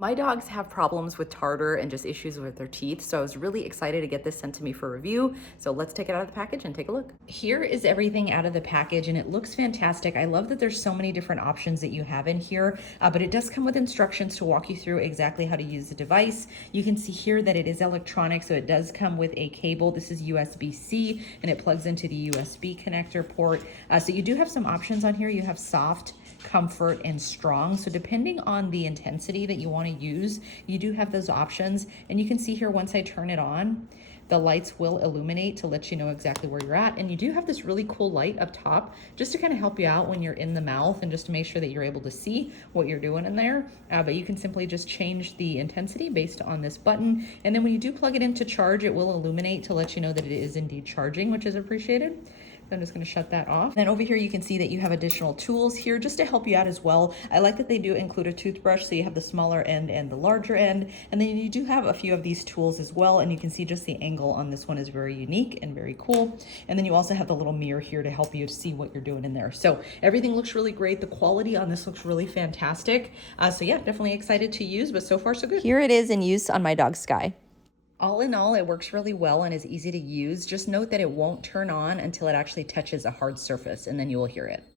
My dogs have problems with tartar and just issues with their teeth, so I was really excited to get this sent to me for review. So let's take it out of the package and take a look. Here is everything out of the package and it looks fantastic. I love that there's so many different options that you have in here, but it does come with instructions to walk you through exactly how to use the device. You can see here that it is electronic, so it does come with a cable. This is USB-C and it plugs into the USB connector port. So you do have some options on here. You have soft, comfort, and strong. So depending on the intensity that you want to use, you do have those options. And you can see here, once I turn it on, the lights will illuminate to let you know exactly where you're at. And you do have this really cool light up top just to kind of help you out when you're in the mouth and just to make sure that you're able to see what you're doing in there. But you can simply just change the intensity based on this button. And then when you do plug it in to charge, it will illuminate to let you know that it is indeed charging, which is appreciated. I'm just going to shut that off. Then over here, you can see that you have additional tools here just to help you out as well. I like that they do include a toothbrush, so you have the smaller end and the larger end. And then you do have a few of these tools as well. And you can see just the angle on this one is very unique and very cool. And then you also have the little mirror here to help you see what you're doing in there. So everything looks really great. The quality on this looks really fantastic. So yeah, definitely excited to use, but so far so good. Here it is in use on my dog Sky. All in all, it works really well and is easy to use. Just note that it won't turn on until it actually touches a hard surface, and then you will hear it.